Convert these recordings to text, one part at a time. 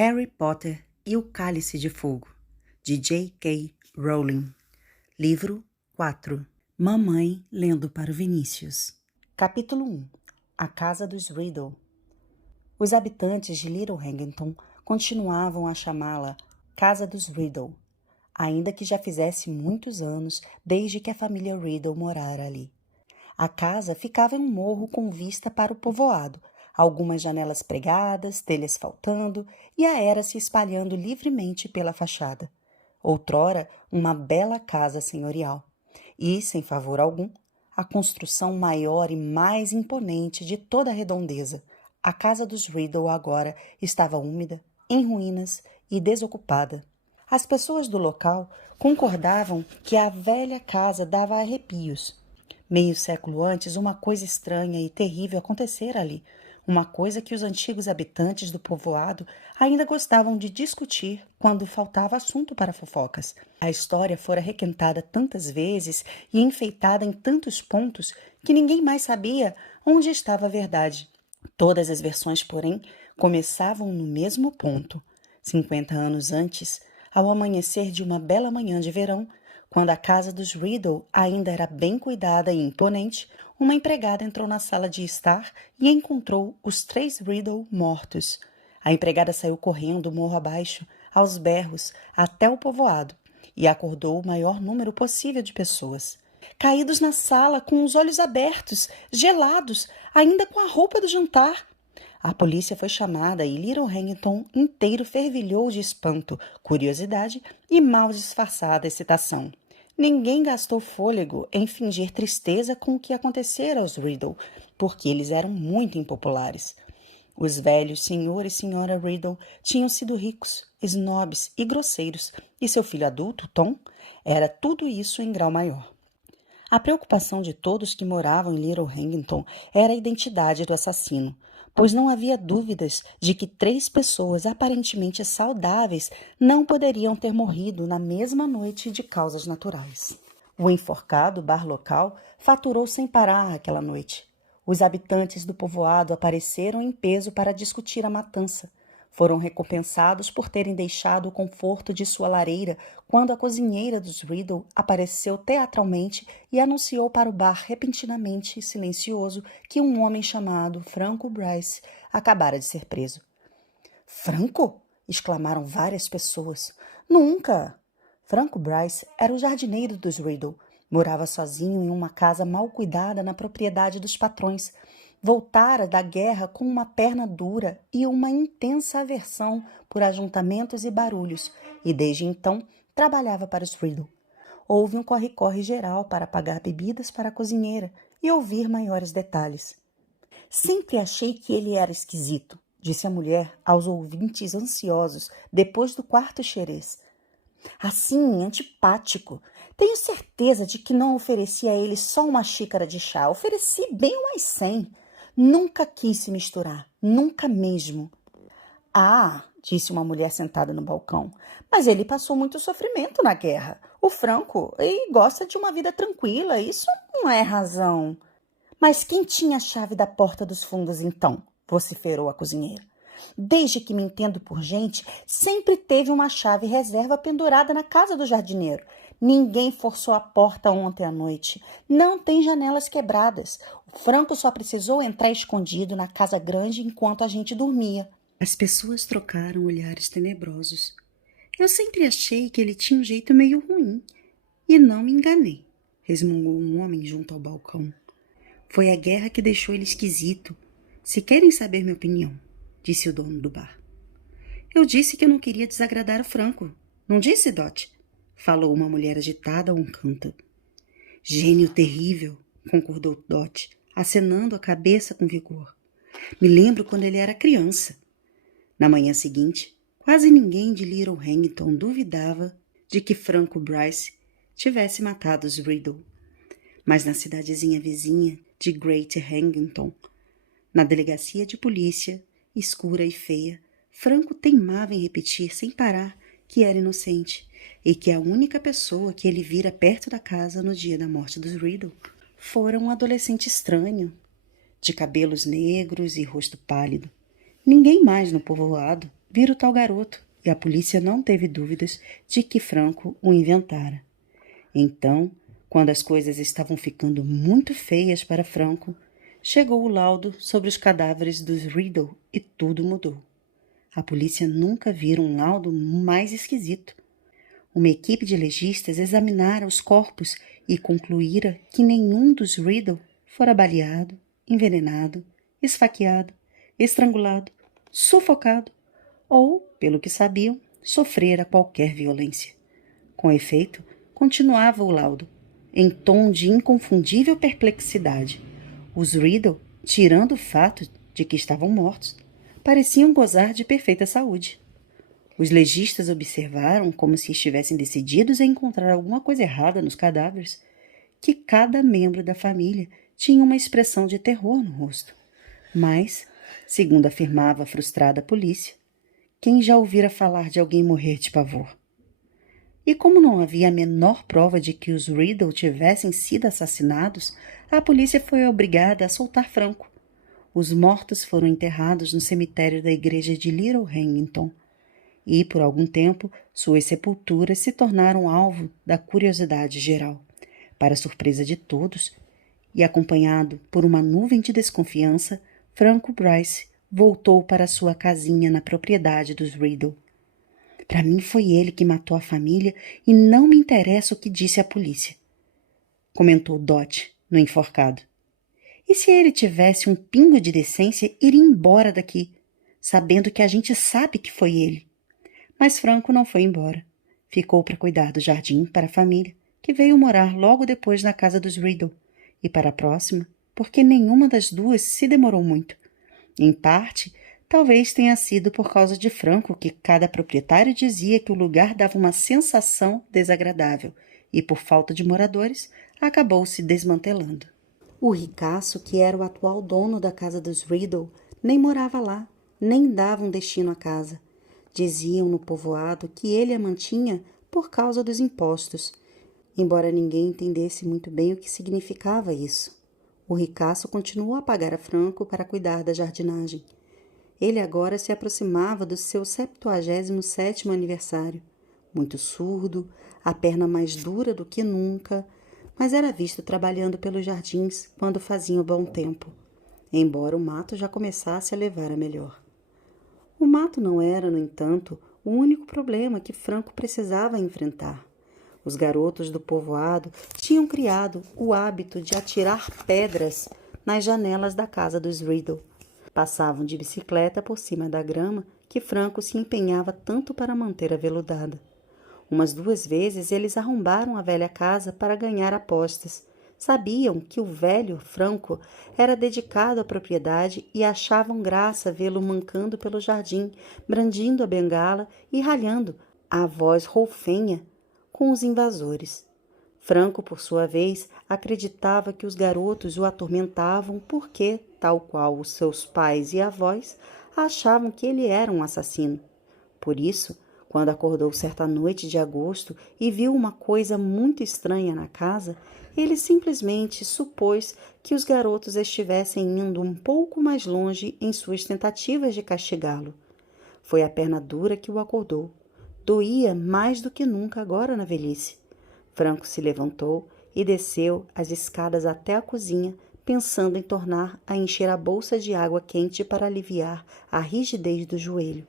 Harry Potter e o Cálice de Fogo, de J.K. Rowling. Livro 4. Mamãe lendo para o Vinícius. Capítulo 1. A Casa dos Riddle. Os habitantes de Little Hangington continuavam a chamá-la Casa dos Riddle, ainda que já fizesse muitos anos desde que a família Riddle morara ali. A casa ficava em um morro com vista para o povoado, algumas janelas pregadas, telhas faltando e a era se espalhando livremente pela fachada. Outrora, uma bela casa senhorial. E, sem favor algum, a construção maior e mais imponente de toda a redondeza. A casa dos Riddle agora estava úmida, em ruínas e desocupada. As pessoas do local concordavam que a velha casa dava arrepios. Meio século antes, uma coisa estranha e terrível acontecera ali, uma coisa que os antigos habitantes do povoado ainda gostavam de discutir quando faltava assunto para fofocas. A história fora requentada tantas vezes e enfeitada em tantos pontos que ninguém mais sabia onde estava a verdade. Todas as versões, porém, começavam no mesmo ponto. 50 anos antes, ao amanhecer de uma bela manhã de verão, quando a casa dos Riddle ainda era bem cuidada e imponente, uma empregada entrou na sala de estar e encontrou os 3 Riddle mortos. A empregada saiu correndo morro abaixo, aos berros, até o povoado, e acordou o maior número possível de pessoas. Caídos na sala, com os olhos abertos, gelados, ainda com a roupa do jantar. A polícia foi chamada e Little Hangington inteiro fervilhou de espanto, curiosidade e mal disfarçada excitação. Ninguém gastou fôlego em fingir tristeza com o que acontecera aos Riddle, porque eles eram muito impopulares. Os velhos senhor e senhora Riddle tinham sido ricos, snobs e grosseiros, e seu filho adulto, Tom, era tudo isso em grau maior. A preocupação de todos que moravam em Little Hangington era a identidade do assassino, pois não havia dúvidas de que 3 pessoas aparentemente saudáveis não poderiam ter morrido na mesma noite de causas naturais. O enforcado bar local faturou sem parar aquela noite. Os habitantes do povoado apareceram em peso para discutir a matança. Foram recompensados por terem deixado o conforto de sua lareira quando a cozinheira dos Riddle apareceu teatralmente e anunciou para o bar repentinamente e silencioso que um homem chamado Franco Bryce acabara de ser preso. «Franco?» exclamaram várias pessoas. «Nunca!» Franco Bryce era o jardineiro dos Riddle. Morava sozinho em uma casa mal cuidada na propriedade dos patrões. Voltara da guerra com uma perna dura e uma intensa aversão por ajuntamentos e barulhos, e desde então trabalhava para os Riddle. Houve um corre-corre geral para pagar bebidas para a cozinheira e ouvir maiores detalhes. «Sempre achei que ele era esquisito», disse a mulher aos ouvintes ansiosos depois do quarto xerez. «Assim, antipático. Tenho certeza de que não ofereci a ele só uma xícara de chá. Ofereci bem umas 100. Nunca quis se misturar, nunca mesmo.» «Ah», disse uma mulher sentada no balcão, «mas ele passou muito sofrimento na guerra. O Franco, ele gosta de uma vida tranquila, isso não é razão.» «Mas quem tinha a chave da porta dos fundos então?» vociferou a cozinheira. «Desde que me entendo por gente, sempre teve uma chave reserva pendurada na casa do jardineiro. Ninguém forçou a porta ontem à noite. Não tem janelas quebradas. O Franco só precisou entrar escondido na casa grande enquanto a gente dormia.» As pessoas trocaram olhares tenebrosos. «Eu sempre achei que ele tinha um jeito meio ruim. E não me enganei», resmungou um homem junto ao balcão. «Foi a guerra que deixou ele esquisito. Se querem saber minha opinião», disse o dono do bar. «Eu disse que eu não queria desagradar o Franco. Não disse, Dot?» falou uma mulher agitada a um canto. «Gênio terrível», concordou Dot, acenando a cabeça com vigor. «Me lembro quando ele era criança.» Na manhã seguinte, quase ninguém de Little Hangington duvidava de que Franco Bryce tivesse matado os Riddle. Mas na cidadezinha vizinha de Great Hangington, na delegacia de polícia, escura e feia, Franco teimava em repetir sem parar que era inocente e que a única pessoa que ele vira perto da casa no dia da morte dos Riddle fora um adolescente estranho, de cabelos negros e rosto pálido. Ninguém mais no povoado vir o tal garoto e a polícia não teve dúvidas de que Franco o inventara. Então, quando as coisas estavam ficando muito feias para Franco, chegou o laudo sobre os cadáveres dos Riddle e tudo mudou. A polícia nunca vira um laudo mais esquisito. Uma equipe de legistas examinara os corpos e concluíra que nenhum dos Riddle fora baleado, envenenado, esfaqueado, estrangulado, sufocado ou, pelo que sabiam, sofrera qualquer violência. Com efeito, continuava o laudo, em tom de inconfundível perplexidade. Os Riddle, tirando o fato de que estavam mortos, pareciam gozar de perfeita saúde. Os legistas observaram, como se estivessem decididos a encontrar alguma coisa errada nos cadáveres, que cada membro da família tinha uma expressão de terror no rosto. Mas, segundo afirmava a frustrada polícia, quem já ouvira falar de alguém morrer de pavor? E como não havia a menor prova de que os Riddle tivessem sido assassinados, a polícia foi obrigada a soltar Franco. Os mortos foram enterrados no cemitério da igreja de Little Hannington, e, por algum tempo, suas sepulturas se tornaram alvo da curiosidade geral. Para surpresa de todos, e acompanhado por uma nuvem de desconfiança, Franco Bryce voltou para sua casinha na propriedade dos Riddle. Para mim foi ele que matou a família e não me interessa o que disse a polícia, comentou Dot, no enforcado. E se ele tivesse um pingo de decência, iria embora daqui, sabendo que a gente sabe que foi ele. Mas Franco não foi embora. Ficou para cuidar do jardim para a família, que veio morar logo depois na casa dos Riddle, e para a próxima, porque nenhuma das duas se demorou muito. Em parte, talvez tenha sido por causa de Franco que cada proprietário dizia que o lugar dava uma sensação desagradável e, por falta de moradores, acabou se desmantelando. O ricaço, que era o atual dono da casa dos Riddle, nem morava lá, nem dava um destino à casa. Diziam no povoado que ele a mantinha por causa dos impostos, embora ninguém entendesse muito bem o que significava isso. O ricaço continuou a pagar a Franco para cuidar da jardinagem. Ele agora se aproximava do seu 77º aniversário. Muito surdo, a perna mais dura do que nunca, mas era visto trabalhando pelos jardins quando faziam bom tempo, embora o mato já começasse a levar a melhor. O mato não era, no entanto, o único problema que Franco precisava enfrentar. Os garotos do povoado tinham criado o hábito de atirar pedras nas janelas da casa dos Riddle. Passavam de bicicleta por cima da grama que Franco se empenhava tanto para manter aveludada. Umas 2 vezes eles arrombaram a velha casa para ganhar apostas. Sabiam que o velho Franco era dedicado à propriedade e achavam graça vê-lo mancando pelo jardim, brandindo a bengala e ralhando, a voz roufenha, com os invasores. Franco, por sua vez, acreditava que os garotos o atormentavam porque, tal qual os seus pais e avós, achavam que ele era um assassino. Por isso, quando acordou certa noite de agosto e viu uma coisa muito estranha na casa, ele simplesmente supôs que os garotos estivessem indo um pouco mais longe em suas tentativas de castigá-lo. Foi a perna dura que o acordou. Doía mais do que nunca agora na velhice. Franco se levantou e desceu as escadas até a cozinha, pensando em tornar a encher a bolsa de água quente para aliviar a rigidez do joelho.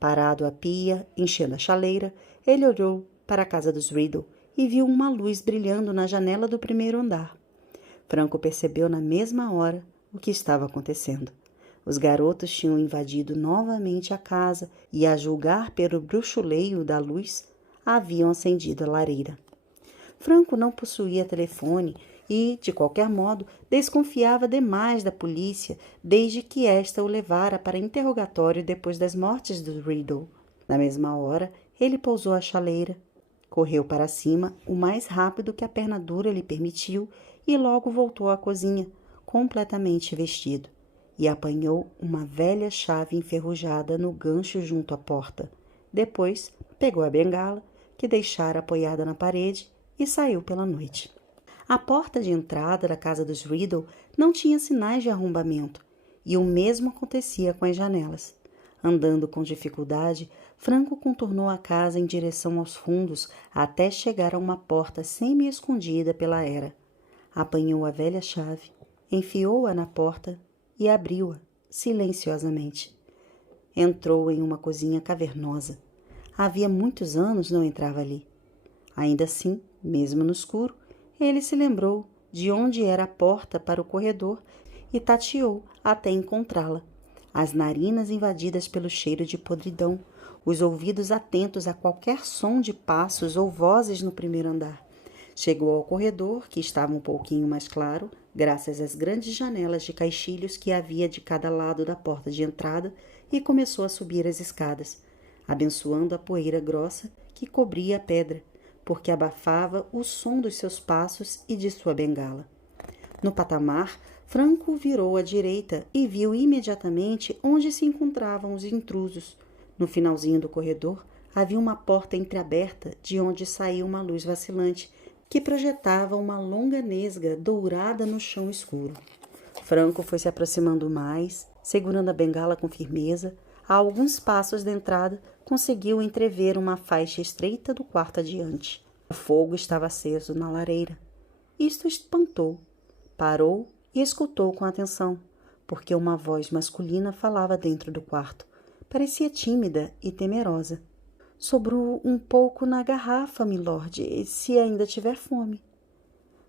Parado à pia, enchendo a chaleira, ele olhou para a casa dos Riddle e viu uma luz brilhando na janela do primeiro andar. Franco percebeu na mesma hora o que estava acontecendo. Os garotos tinham invadido novamente a casa e, a julgar pelo bruxuleio da luz, haviam acendido a lareira. Franco não possuía telefone e, de qualquer modo, desconfiava demais da polícia desde que esta o levara para interrogatório depois das mortes dos Riddle. Na mesma hora, ele pousou a chaleira, correu para cima o mais rápido que a perna dura lhe permitiu e logo voltou à cozinha, completamente vestido, e apanhou uma velha chave enferrujada no gancho junto à porta. Depois, pegou a bengala, que deixara apoiada na parede, e saiu pela noite. A porta de entrada da casa dos Riddle não tinha sinais de arrombamento, e o mesmo acontecia com as janelas. Andando com dificuldade, Franco contornou a casa em direção aos fundos até chegar a uma porta semi-escondida pela era. Apanhou a velha chave, enfiou-a na porta e abriu-a silenciosamente. Entrou em uma cozinha cavernosa. Havia muitos anos não entrava ali. Ainda assim, mesmo no escuro, ele se lembrou de onde era a porta para o corredor e tateou até encontrá-la. As narinas invadidas pelo cheiro de podridão, os ouvidos atentos a qualquer som de passos ou vozes no primeiro andar. Chegou ao corredor, que estava um pouquinho mais claro, graças às grandes janelas de caixilhos que havia de cada lado da porta de entrada, e começou a subir as escadas, abençoando a poeira grossa que cobria a pedra, porque abafava o som dos seus passos e de sua bengala. No patamar, Franco virou à direita e viu imediatamente onde se encontravam os intrusos. No finalzinho do corredor, havia uma porta entreaberta de onde saía uma luz vacilante, que projetava uma longa nesga dourada no chão escuro. Franco foi se aproximando mais, segurando a bengala com firmeza. A alguns passos da entrada, conseguiu entrever uma faixa estreita do quarto adiante. O fogo estava aceso na lareira. Isto espantou. Parou e escutou com atenção, porque uma voz masculina falava dentro do quarto. Parecia tímida e temerosa. Sobrou um pouco na garrafa, milord, se ainda tiver fome.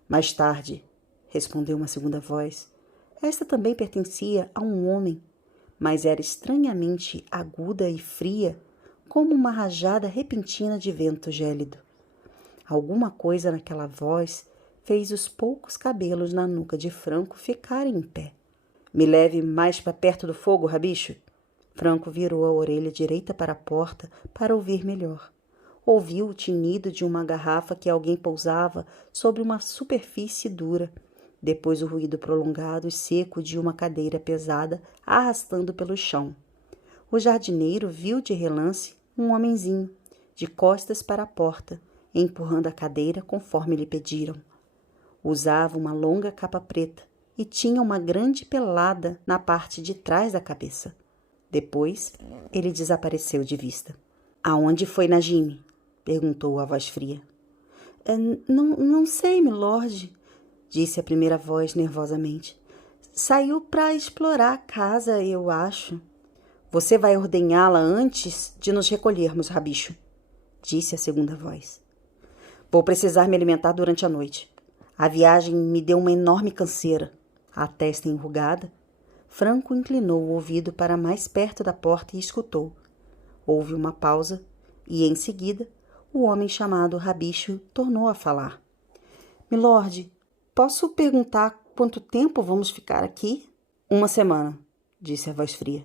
Mais tarde, respondeu uma segunda voz. Esta também pertencia a um homem, mas era estranhamente aguda e fria, como uma rajada repentina de vento gélido. Alguma coisa naquela voz fez os poucos cabelos na nuca de Franco ficarem em pé. Me leve mais para perto do fogo, rabicho. Franco virou a orelha direita para a porta para ouvir melhor. Ouviu o tinido de uma garrafa que alguém pousava sobre uma superfície dura. Depois o ruído prolongado e seco de uma cadeira pesada arrastando pelo chão. O jardineiro viu de relance um homenzinho, de costas para a porta, empurrando a cadeira conforme lhe pediram. Usava uma longa capa preta e tinha uma grande pelada na parte de trás da cabeça. Depois, ele desapareceu de vista. Aonde foi Najime? Perguntou a voz fria. Não sei, milord, disse a primeira voz nervosamente. Saiu para explorar a casa, eu acho. Você vai ordenhá-la antes de nos recolhermos, rabicho, disse a segunda voz. Vou precisar me alimentar durante a noite. A viagem me deu uma enorme canseira. A testa enrugada, Franco inclinou o ouvido para mais perto da porta e escutou. Houve uma pausa e, em seguida, o homem chamado Rabicho tornou a falar. Milord, posso perguntar quanto tempo vamos ficar aqui? 1 semana, disse a voz fria.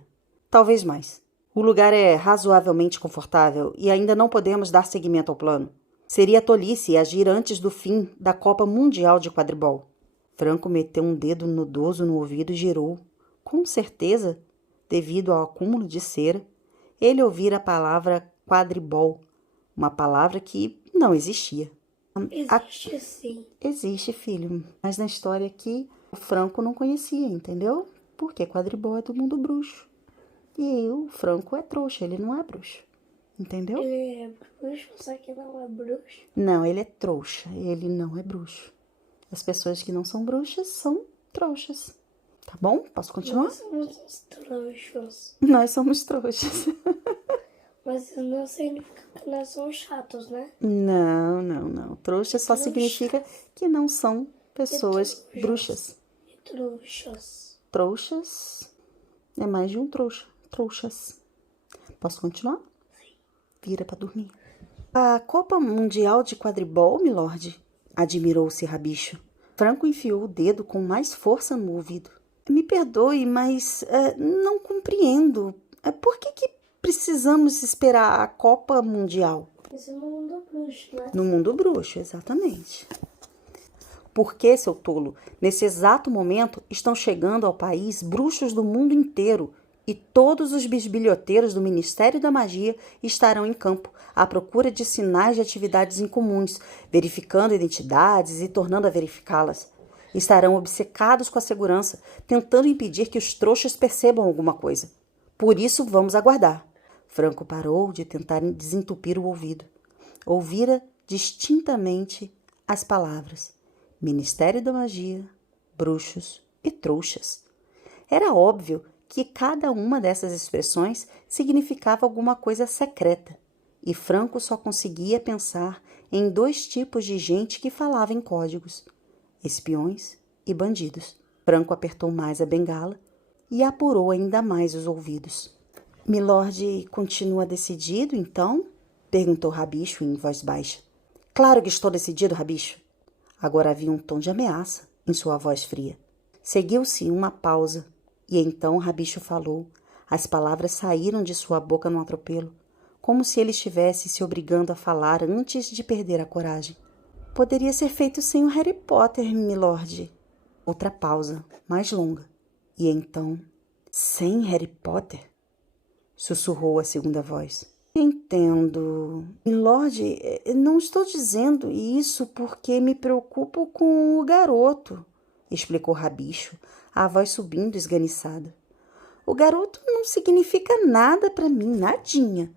Talvez mais. O lugar é razoavelmente confortável e ainda não podemos dar seguimento ao plano. Seria tolice agir antes do fim da Copa Mundial de Quadribol. Franco meteu um dedo nudoso no ouvido e girou. Com certeza, devido ao acúmulo de cera, ele ouvira a palavra quadribol, uma palavra que não existia. Existe sim. Existe, filho, mas na história aqui o Franco não conhecia, entendeu? Porque quadribol é do mundo bruxo. E o Franco é trouxa, ele não é bruxo, entendeu? Ele é bruxo, só que não é bruxo. Não, ele é trouxa, ele não é bruxo. As pessoas que não são bruxas são trouxas. Tá bom? Posso continuar? Nós somos trouxas. Nós somos trouxas. Mas isso não significa que nós somos chatos, né? Não. Trouxa só significa que não são pessoas bruxas. E trouxas. Trouxas é mais de um trouxa. Trouxas. Posso continuar? Sim. Vira pra dormir. A Copa Mundial de Quadribol, milord? Admirou-se Rabicho. Franco enfiou o dedo com mais força no ouvido. Me perdoe, mas não compreendo. Por que precisamos esperar a Copa Mundial? Isso é no mundo bruxo, né? No mundo bruxo, exatamente. Porque, seu tolo, nesse exato momento estão chegando ao país bruxos do mundo inteiro e todos os bisbilhoteiros do Ministério da Magia estarão em campo à procura de sinais de atividades incomuns, verificando identidades e tornando a verificá-las. Estarão obcecados com a segurança, tentando impedir que os trouxas percebam alguma coisa. Por isso vamos aguardar. Franco parou de tentar desentupir o ouvido. Ouvira distintamente as palavras: Ministério da Magia, bruxos e trouxas. Era óbvio que cada uma dessas expressões significava alguma coisa secreta, e Franco só conseguia pensar em 2 tipos de gente que falava em códigos: espiões e bandidos. Franco apertou mais a bengala e apurou ainda mais os ouvidos. Milord continua decidido, então? Perguntou Rabicho em voz baixa. Claro que estou decidido, Rabicho. Agora havia um tom de ameaça em sua voz fria. Seguiu-se uma pausa, e então Rabicho falou. As palavras saíram de sua boca num atropelo, como se ele estivesse se obrigando a falar antes de perder a coragem. Poderia ser feito sem o Harry Potter, milord. Outra pausa, mais longa. E então, sem Harry Potter? Sussurrou a segunda voz. Entendo. Milord, não estou dizendo isso porque me preocupo com o garoto, explicou Rabicho, a voz subindo esganiçada. O garoto não significa nada para mim, nadinha.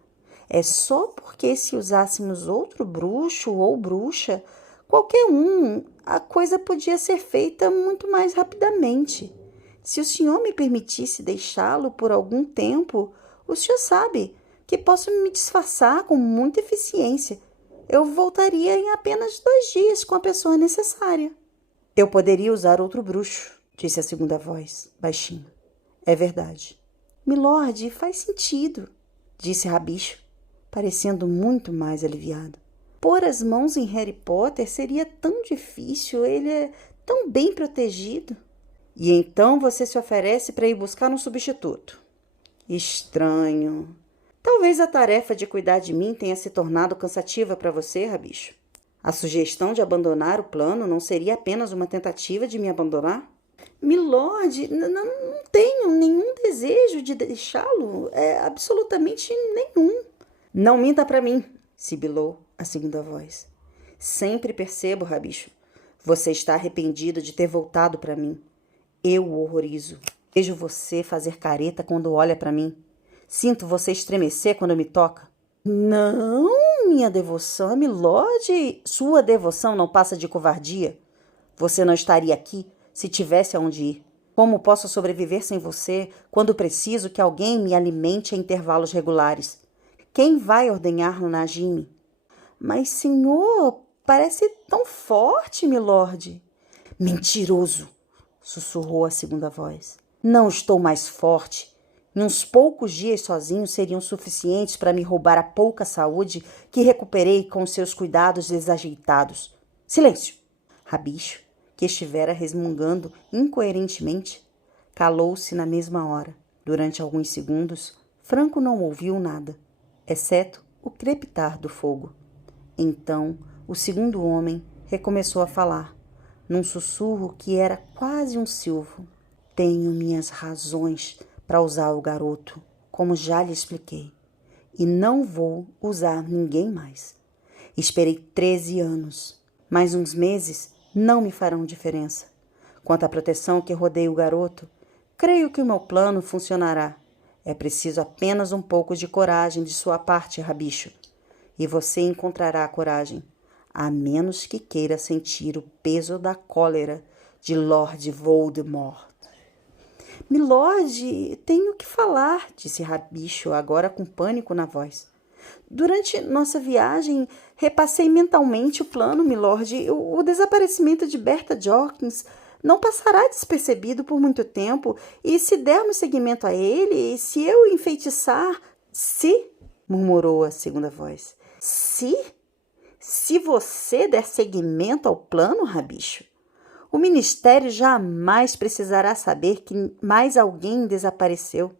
É só porque se usássemos outro bruxo ou bruxa, qualquer um, a coisa podia ser feita muito mais rapidamente. Se o senhor me permitisse deixá-lo por algum tempo, o senhor sabe que posso me disfarçar com muita eficiência. Eu voltaria em apenas 2 dias com a pessoa necessária. Eu poderia usar outro bruxo, disse a segunda voz, baixinho. É verdade. Milord, faz sentido, disse Rabicho, parecendo muito mais aliviado. Pôr as mãos em Harry Potter seria tão difícil, ele é tão bem protegido. E então você se oferece para ir buscar um substituto. Estranho. Talvez a tarefa de cuidar de mim tenha se tornado cansativa para você, Rabicho. A sugestão de abandonar o plano não seria apenas uma tentativa de me abandonar? Milord, não tenho nenhum desejo de deixá-lo. Absolutamente nenhum. Não minta para mim, sibilou a segunda voz. Sempre percebo, Rabicho. Você está arrependido de ter voltado para mim. Eu o horrorizo. Vejo você fazer careta quando olha para mim. Sinto você estremecer quando me toca. Não, minha devoção é milord. Sua devoção não passa de covardia. Você não estaria aqui se tivesse aonde ir. Como posso sobreviver sem você quando preciso que alguém me alimente a intervalos regulares? Quem vai ordenhar no Najime? Mas, senhor, parece tão forte, milord. Mentiroso, sussurrou a segunda voz. Não estou mais forte. Em uns poucos dias sozinho seriam suficientes para me roubar a pouca saúde que recuperei com seus cuidados desajeitados. Silêncio! Rabicho, que estivera resmungando incoerentemente, calou-se na mesma hora. Durante alguns segundos, Franco não ouviu nada, exceto o crepitar do fogo. Então, o segundo homem recomeçou a falar, num sussurro que era quase um silvo. Tenho minhas razões para usar o garoto, como já lhe expliquei, e não vou usar ninguém mais. Esperei 13 anos, mas uns meses não me farão diferença. Quanto à proteção que rodeia o garoto, creio que o meu plano funcionará. É preciso apenas um pouco de coragem de sua parte, Rabicho. E você encontrará a coragem, a menos que queira sentir o peso da cólera de Lord Voldemort. Milord, tenho que falar, disse Rabicho, agora com pânico na voz. Durante nossa viagem, repassei mentalmente o plano, milord. O desaparecimento de Bertha Jorkins não passará despercebido por muito tempo, e se dermos seguimento a ele, se eu enfeitiçar... Se, murmurou a segunda voz. Se você der seguimento ao plano, Rabicho, o ministério jamais precisará saber que mais alguém desapareceu.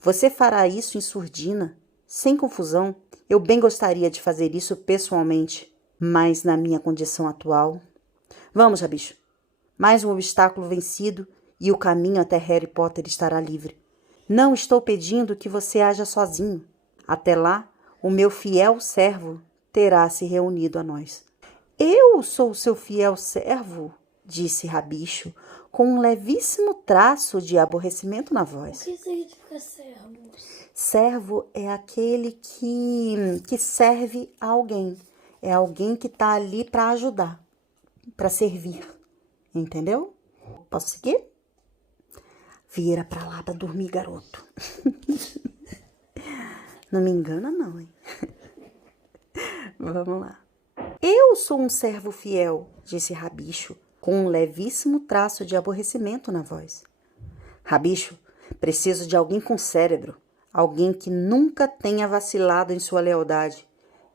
Você fará isso em surdina, sem confusão. Eu bem gostaria de fazer isso pessoalmente, mas na minha condição atual... Vamos, Rabicho. Mais um obstáculo vencido e o caminho até Harry Potter estará livre. Não estou pedindo que você haja sozinho. Até lá, o meu fiel servo terá se reunido a nós. Eu sou o seu fiel servo? Disse Rabicho, com um levíssimo traço de aborrecimento na O voz. que significa servo? Servo é aquele que serve a alguém. É alguém que está ali para ajudar, para servir. Entendeu? Posso seguir? Vira para lá para dormir, garoto. Não me engana não, hein? Vamos lá. Eu sou um servo fiel, disse Rabicho, com um levíssimo traço de aborrecimento na voz. Rabicho, preciso de alguém com cérebro, alguém que nunca tenha vacilado em sua lealdade.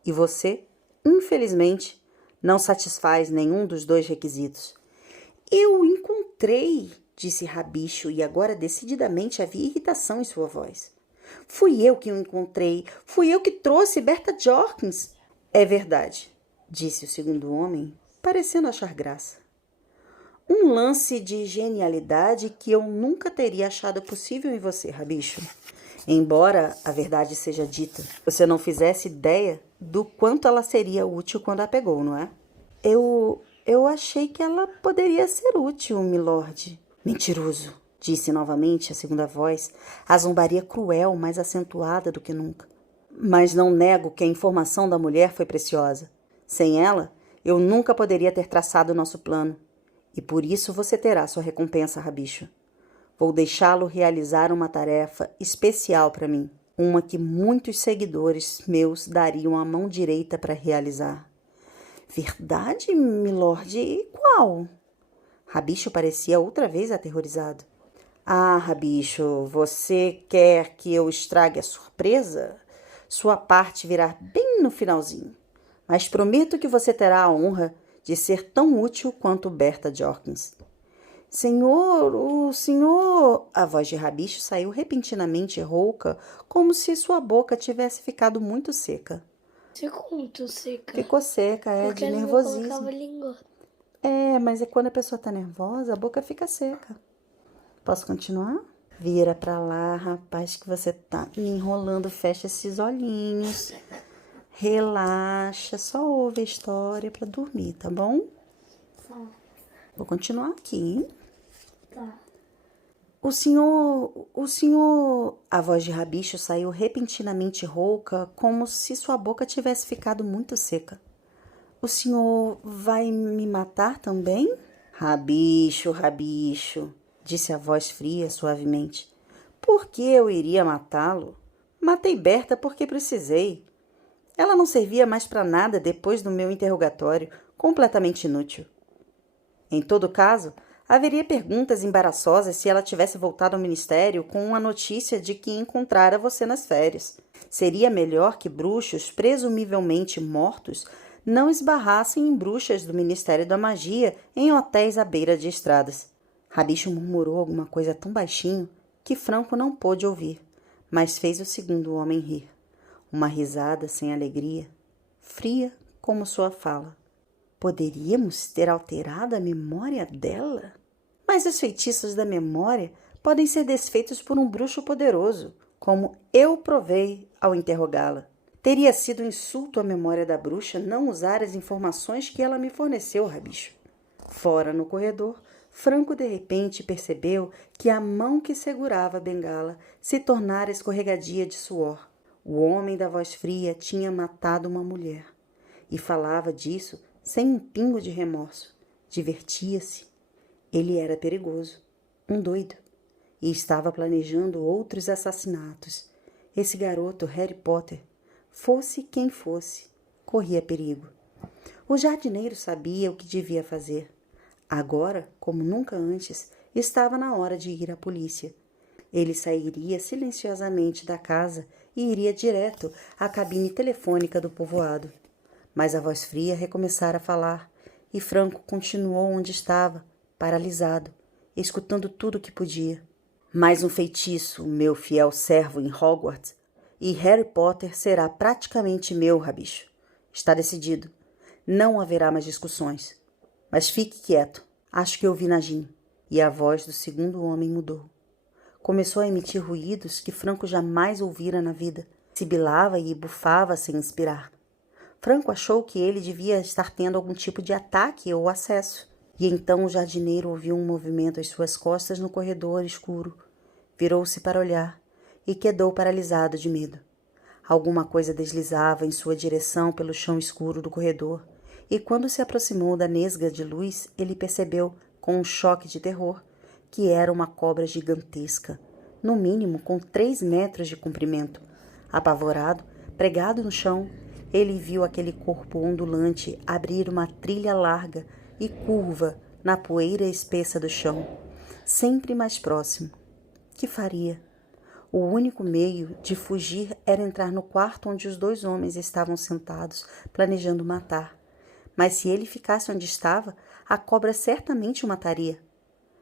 E você, infelizmente, não satisfaz nenhum dos dois requisitos. Eu encontrei, disse Rabicho, e agora decididamente havia irritação em sua voz. Fui eu que o encontrei, fui eu que trouxe Berta Jorkins. É verdade, disse o segundo homem, parecendo achar graça. Um lance de genialidade que eu nunca teria achado possível em você, Rabicho. Embora a verdade seja dita, você não fizesse ideia do quanto ela seria útil quando a pegou, não é? Eu achei que ela poderia ser útil, milord. Mentiroso, disse novamente a segunda voz, a zombaria cruel mais acentuada do que nunca. Mas não nego que a informação da mulher foi preciosa. Sem ela, eu nunca poderia ter traçado nosso plano. E por isso você terá sua recompensa, Rabicho. Vou deixá-lo realizar uma tarefa especial para mim, uma que muitos seguidores meus dariam a mão direita para realizar. Verdade, milord? E qual? Rabicho parecia outra vez aterrorizado. Ah, Rabicho, você quer que eu estrague a surpresa? Sua parte virá bem no finalzinho. Mas prometo que você terá a honra de ser tão útil quanto Berta Jorkins. Senhor, o senhor... A voz de Rabicho saiu repentinamente rouca, como se sua boca tivesse ficado muito seca. Ficou muito seca. Ficou seca, Porque de ele não nervosismo. colocava língua. Mas é quando a pessoa tá nervosa, a boca fica seca. Posso continuar? Vira pra lá, rapaz, que você tá me enrolando. Fecha esses olhinhos. Relaxa, só ouve a história pra dormir, tá bom? Tá. Vou continuar aqui, hein? Tá. O senhor... A voz de Rabicho saiu repentinamente rouca, como se sua boca tivesse ficado muito seca. O senhor vai me matar também? Rabicho, disse a voz fria suavemente. Por que eu iria matá-lo? Matei Berta porque precisei. Ela não servia mais para nada depois do meu interrogatório, completamente inútil. Em todo caso, haveria perguntas embaraçosas se ela tivesse voltado ao ministério com a notícia de que encontrara você nas férias. Seria melhor que bruxos, presumivelmente mortos, não esbarrassem em bruxas do Ministério da Magia em hotéis à beira de estradas. Rabicho murmurou alguma coisa tão baixinho que Franco não pôde ouvir, mas fez o segundo homem rir. Uma risada sem alegria, fria como sua fala. Poderíamos ter alterado a memória dela? Mas os feitiços da memória podem ser desfeitos por um bruxo poderoso, como eu provei ao interrogá-la. Teria sido um insulto à memória da bruxa não usar as informações que ela me forneceu, Rabicho. Fora no corredor, Franco de repente percebeu que a mão que segurava a bengala se tornara escorregadia de suor. O homem da voz fria tinha matado uma mulher e falava disso sem um pingo de remorso. Divertia-se. Ele era perigoso, um doido, e estava planejando outros assassinatos. Esse garoto, Harry Potter, fosse quem fosse, corria perigo. O jardineiro sabia o que devia fazer. Agora, como nunca antes, estava na hora de ir à polícia. Ele sairia silenciosamente da casa e iria direto à cabine telefônica do povoado. Mas a voz fria recomeçara a falar, e Franco continuou onde estava, paralisado, escutando tudo o que podia. Mais um feitiço, meu fiel servo em Hogwarts, e Harry Potter será praticamente meu, Rabicho. Está decidido. Não haverá mais discussões. Mas fique quieto. Acho que ouvi Najim. E a voz do segundo homem mudou. Começou a emitir ruídos que Franco jamais ouvira na vida. Sibilava e bufava sem inspirar. Franco achou que ele devia estar tendo algum tipo de ataque ou acesso. E então o jardineiro ouviu um movimento às suas costas no corredor escuro. Virou-se para olhar e quedou paralisado de medo. Alguma coisa deslizava em sua direção pelo chão escuro do corredor, e quando se aproximou da nesga de luz, ele percebeu, com um choque de terror, que era uma cobra gigantesca, no mínimo com 3 metros de comprimento. Apavorado, pregado no chão, ele viu aquele corpo ondulante abrir uma trilha larga e curva na poeira espessa do chão, sempre mais próximo. Que faria? O único meio de fugir era entrar no quarto onde os 2 homens estavam sentados, planejando matar. Mas se ele ficasse onde estava, a cobra certamente o mataria.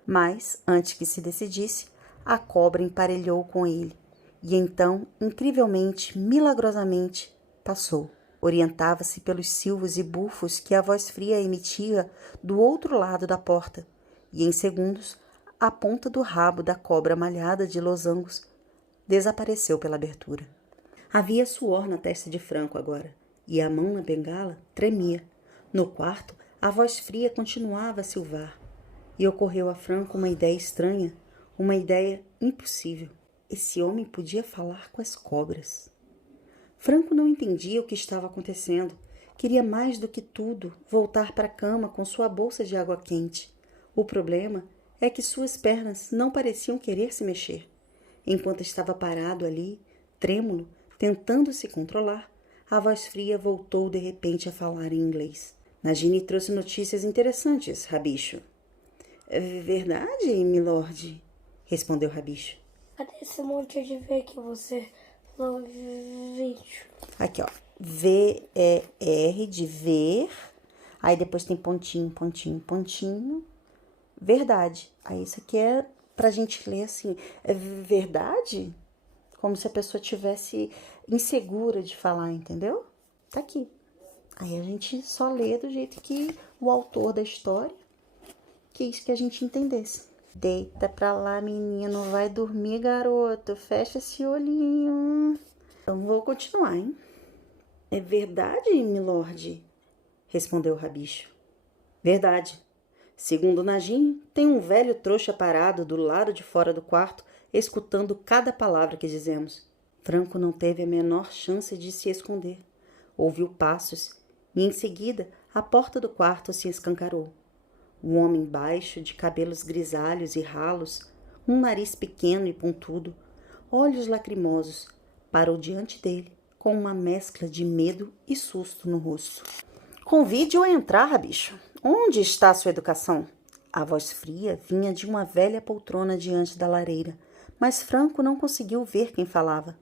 Mas, antes que se decidisse, a cobra emparelhou com ele. E então, incrivelmente, milagrosamente, passou. Orientava-se pelos silvos e bufos que a voz fria emitia do outro lado da porta. E em segundos, a ponta do rabo da cobra malhada de losangos desapareceu pela abertura. Havia suor na testa de Franco agora, e a mão na bengala tremia. No quarto, a voz fria continuava a silvar, e ocorreu a Franco uma ideia estranha, uma ideia impossível. Esse homem podia falar com as cobras. Franco não entendia o que estava acontecendo. Queria mais do que tudo voltar para a cama com sua bolsa de água quente. O problema é que suas pernas não pareciam querer se mexer. Enquanto estava parado ali, trêmulo, tentando se controlar, a voz fria voltou de repente a falar em inglês. Nagini trouxe notícias interessantes, Rabicho. Verdade, milord? Respondeu Rabicho. Cadê esse monte de V que você falou, vídeo? Aqui, ó. V-E-R de ver. Aí depois tem pontinho, pontinho, pontinho. Verdade. Aí isso aqui é pra gente ler assim. É verdade? Como se a pessoa tivesse insegura de falar, entendeu? Tá aqui. Aí a gente só lê do jeito que o autor da história quis que a gente entendesse. Deita pra lá, menino. Vai dormir, garoto. Fecha esse olhinho. Então vou continuar, hein? É verdade, milord? Respondeu o Rabicho. Verdade. Segundo Najim, tem um velho trouxa parado do lado de fora do quarto, escutando cada palavra que dizemos. Franco não teve a menor chance de se esconder. Ouviu passos e, em seguida, a porta do quarto se escancarou. Um homem baixo, de cabelos grisalhos e ralos, um nariz pequeno e pontudo, olhos lacrimosos, parou diante dele, com uma mescla de medo e susto no rosto. Convide-o a entrar, Rabicho. Onde está sua educação? A voz fria vinha de uma velha poltrona diante da lareira, mas Franco não conseguiu ver quem falava.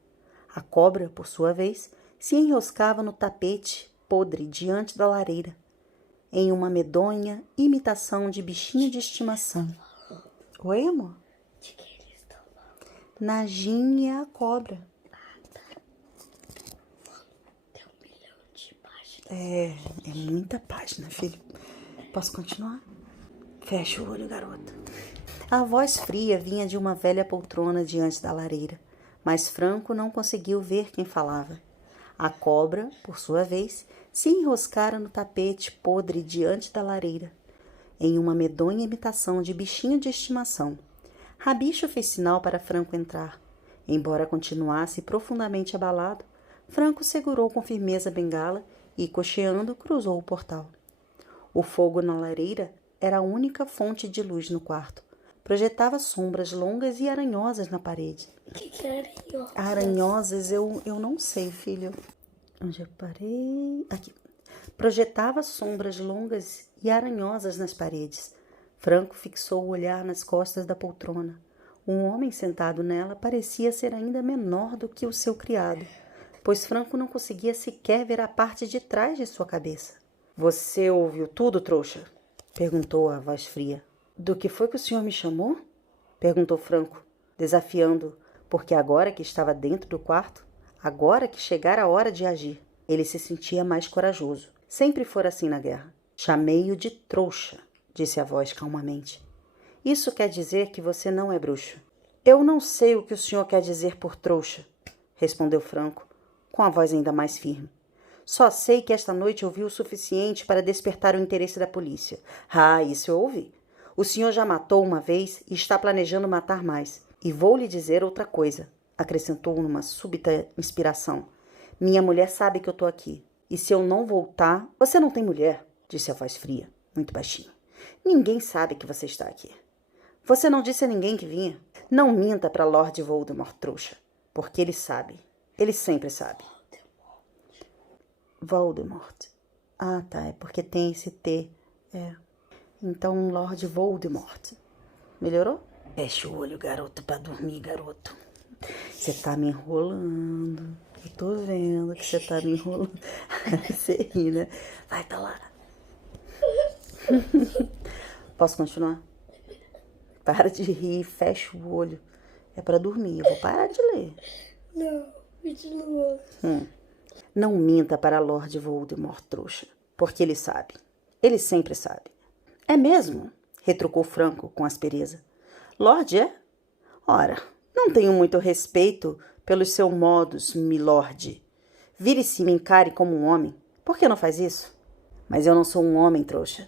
A cobra, por sua vez, se enroscava no tapete podre diante da lareira, em uma medonha imitação de bichinho de estimação. Oi, amor? De que eles estão falando? Najin é a cobra. Tem 1 milhão de páginas. É muita página, filho. Posso continuar? Fecha o olho, garota. A voz fria vinha de uma velha poltrona diante da lareira, mas Franco não conseguiu ver quem falava. A cobra, por sua vez, se enroscara no tapete podre diante da lareira, em uma medonha imitação de bichinho de estimação. Rabicho fez sinal para Franco entrar. Embora continuasse profundamente abalado, Franco segurou com firmeza a bengala e, cocheando, cruzou o portal. O fogo na lareira era a única fonte de luz no quarto. Projetava sombras longas e aranhosas na parede. O que é aranhosa? Aranhosas, eu não sei, filho. Onde eu parei? Aqui. Projetava sombras longas e aranhosas nas paredes. Franco fixou o olhar nas costas da poltrona. Um homem sentado nela parecia ser ainda menor do que o seu criado, pois Franco não conseguia sequer ver a parte de trás de sua cabeça. Você ouviu tudo, trouxa? Perguntou a voz fria. Do que foi que o senhor me chamou? Perguntou Franco, desafiando, porque agora que estava dentro do quarto, agora que chegara a hora de agir, ele se sentia mais corajoso. Sempre fora assim na guerra. Chamei-o de trouxa, disse a voz calmamente. Isso quer dizer que você não é bruxo. Eu não sei o que o senhor quer dizer por trouxa, respondeu Franco, com a voz ainda mais firme. Só sei que esta noite ouvi o suficiente para despertar o interesse da polícia. Ah, isso eu ouvi. O senhor já matou uma vez e está planejando matar mais. E vou lhe dizer outra coisa, acrescentou numa súbita inspiração. Minha mulher sabe que eu estou aqui. E se eu não voltar... Você não tem mulher, disse a voz fria, muito baixinho. Ninguém sabe que você está aqui. Você não disse a ninguém que vinha. Não minta para Lord Voldemort, trouxa, porque ele sabe. Ele sempre sabe. Voldemort. Ah, tá, é porque tem esse T. É. Então, Lord Voldemort. Melhorou? Fecha o olho, garoto, pra dormir, garoto. Você tá me enrolando. Eu tô vendo que você tá me enrolando. Você ri, né? Vai, Talara. Posso continuar? Para de rir, fecha o olho. É pra dormir, eu vou parar de ler. Não, continua. Não minta para Lord Voldemort, trouxa, porque ele sabe. Ele sempre sabe. É mesmo? Retrucou Franco com aspereza. Lorde é? Ora, não tenho muito respeito pelos seus modos, milord. Vire-se e me encare como um homem. Por que não faz isso? Mas eu não sou um homem, trouxa,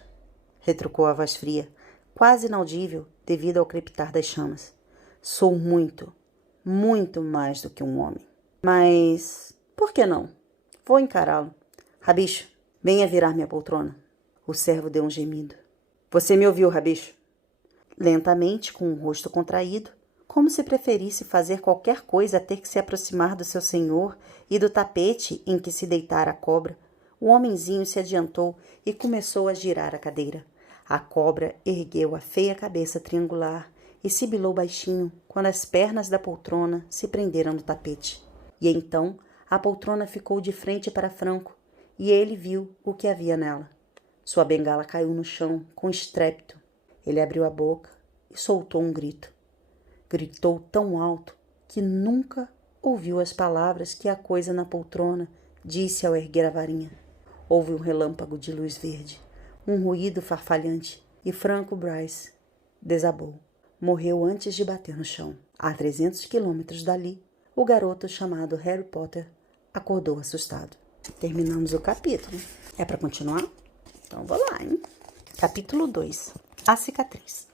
retrucou a voz fria, quase inaudível devido ao crepitar das chamas. Sou muito, muito mais do que um homem. Mas por que não? Vou encará-lo. Rabicho, venha virar minha poltrona. O servo deu um gemido. Você me ouviu, Rabicho? Lentamente, com o rosto contraído, como se preferisse fazer qualquer coisa a ter que se aproximar do seu senhor e do tapete em que se deitara a cobra, o homenzinho se adiantou e começou a girar a cadeira. A cobra ergueu a feia cabeça triangular e sibilou baixinho quando as pernas da poltrona se prenderam no tapete. E então a poltrona ficou de frente para Franco e ele viu o que havia nela. Sua bengala caiu no chão com estrépito. Ele abriu a boca e soltou um grito. Gritou tão alto que nunca ouviu as palavras que a coisa na poltrona disse ao erguer a varinha. Houve um relâmpago de luz verde, um ruído farfalhante e Franco Bryce desabou. Morreu antes de bater no chão. A 300 quilômetros dali, o garoto chamado Harry Potter acordou assustado. Terminamos o capítulo. É para continuar? Então vou lá, hein? Capítulo 2. A cicatriz.